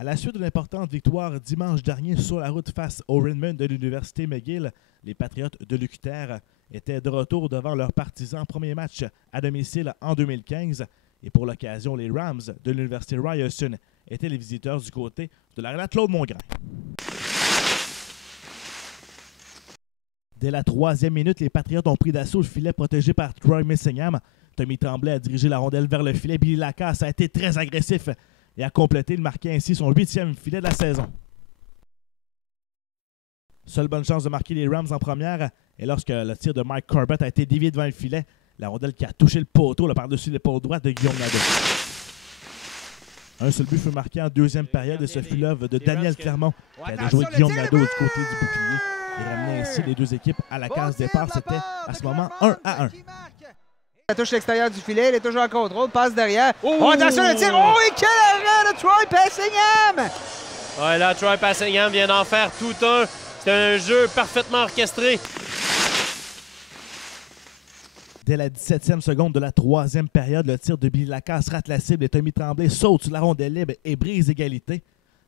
À la suite d'une importante victoire dimanche dernier sur la route face au Redmond de l'Université McGill, les Patriotes de l'UQTR étaient de retour devant leurs partisans premier match à domicile en 2015. Et pour l'occasion, les Rams de l'Université Ryerson étaient les visiteurs du côté de l'Arena Claude-Mongrain. Dès la 3e minute, les Patriotes ont pris d'assaut le filet protégé par Troy Messingham. Tommy Tremblay a dirigé la rondelle vers le filet. Billy Lacasse a été très agressif et a complété, il marquait ainsi son 8e filet de la saison. Seule bonne chance de marquer les Rams en première est lorsque le tir de Mike Corbett a été dévié devant le filet. La rondelle qui a touché le poteau par-dessus l'épaule droite de Guillaume Nadeau. Un seul but fut marqué en deuxième période et ce fut l'œuvre de Daniel Clermont qui a déjoué Guillaume Nadeau du côté du bouclier et ramenait ainsi les deux équipes à la case départ. C'était à ce moment 1-1. Ça touche l'extérieur du filet, il est toujours en contrôle, passe derrière. Oh, attention le tir! Oh, et quel arrêt de Troy Passingham! Ouais, là, Troy Passingham vient d'en faire tout un. C'est un jeu parfaitement orchestré. Dès la 17e seconde de la 3e période, le tir de Billy Lacasse rate la cible et Tommy Tremblay saute sur la rondelle libre et brise égalité.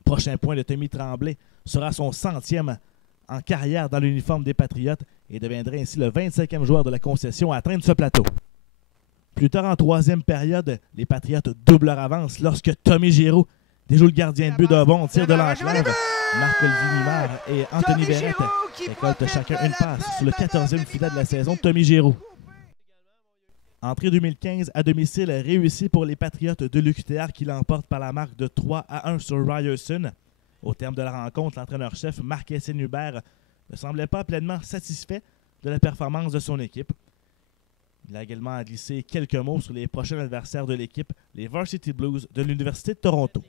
Prochain point de Tommy Tremblay sera son 100e en carrière dans l'uniforme des Patriotes et deviendrait ainsi le 25e joueur de la concession à atteindre ce plateau. Plus tard en 3e période, les Patriotes doublent leur avance lorsque Tommy Giroux déjoue le gardien de but d'un bon tir de l'enclave. Marc-Olivier Mimard et Anthony Verrette récoltent chacun une passe sur le 14e filet de la saison de Tommy Giroux. Entrée 2015 à domicile réussie pour les Patriotes de l'UQTR qui l'emportent par la marque de 3-1 sur Ryerson. Au terme de la rencontre, l'entraîneur-chef Marc-Étienne Hubert ne semblait pas pleinement satisfait de la performance de son équipe. Il a également glissé quelques mots sur les prochains adversaires de l'équipe, les Varsity Blues de l'Université de Toronto.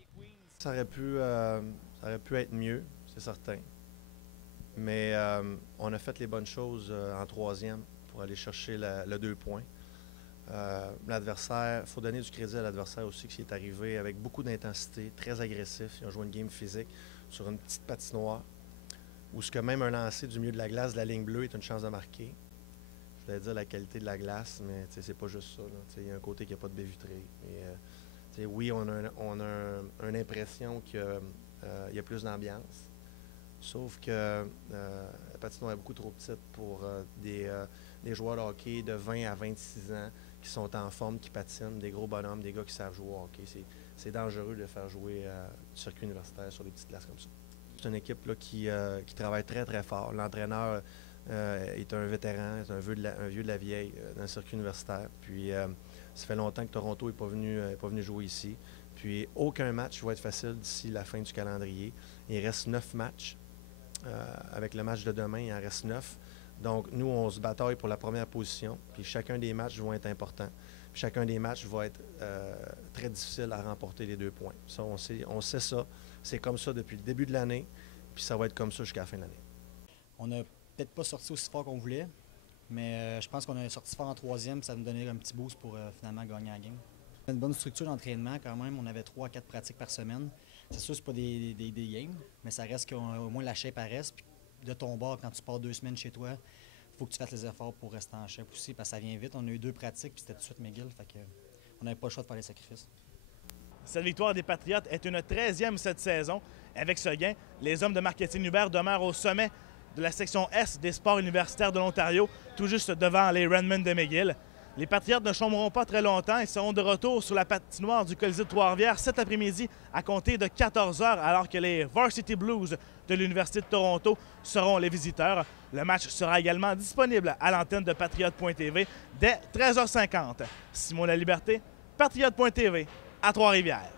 Ça aurait pu être mieux, c'est certain. Mais on a fait les bonnes choses en 3e pour aller chercher le 2 points. L'adversaire, il faut donner du crédit à l'adversaire aussi qui est arrivé avec beaucoup d'intensité, très agressif. Ils ont joué une game physique sur une petite patinoire où ce que même un lancer du milieu de la glace de la ligne bleue est une chance de marquer. Je voulais dire la qualité de la glace, mais c'est pas juste ça. Il y a un côté qui n'a pas de baie vitrée. Oui, on a une impression qu'il y a plus d'ambiance. Sauf que la patinoire est beaucoup trop petite pour des joueurs de hockey de 20 à 26 ans qui sont en forme, qui patinent, des gros bonhommes, des gars qui savent jouer au hockey. C'est dangereux de faire jouer du circuit universitaire sur des petites glaces comme ça. C'est une équipe là, qui travaille très, très fort. L'entraîneur est un vétéran, est un vieux de la vieille dans le circuit universitaire. Puis ça fait longtemps que Toronto n'est pas venu jouer ici. Puis aucun match va être facile d'ici la fin du calendrier. Il reste 9 matchs. Avec le match de demain, il en reste 9. Donc, nous, on se bataille pour la première position. Puis chacun des matchs va être important. Puis chacun des matchs va être très difficile à remporter les 2 points. Ça, on sait ça. C'est comme ça depuis le début de l'année. Puis ça va être comme ça jusqu'à la fin de l'année. On n'a peut-être pas sorti aussi fort qu'on voulait. Mais je pense qu'on a sorti fort en 3e. Ça nous donnait un petit boost pour finalement gagner la game. Une bonne structure d'entraînement quand même. On avait 3 à 4 pratiques par semaine. C'est sûr que ce pas des games, mais ça reste qu'au moins la shape reste. Puis de ton bord, quand tu pars 2 semaines chez toi, il faut que tu fasses les efforts pour rester en shape aussi, parce que ça vient vite. On a eu 2 pratiques, puis c'était tout de suite McGill, fait que on n'avait pas le choix de faire les sacrifices. Cette victoire des Patriotes est une 13e cette saison. Avec ce gain, les hommes de Marc-Étienne Hubert demeurent au sommet de la section S des sports universitaires de l'Ontario, tout juste devant les Redmond de McGill. Les Patriotes ne chômeront pas très longtemps et seront de retour sur la patinoire du Colisée de Trois-Rivières cet après-midi à compter de 14 h, alors que les Varsity Blues de l'Université de Toronto seront les visiteurs. Le match sera également disponible à l'antenne de Patriote.tv dès 13 h 50. Simon Laliberté, Patriote.tv à Trois-Rivières.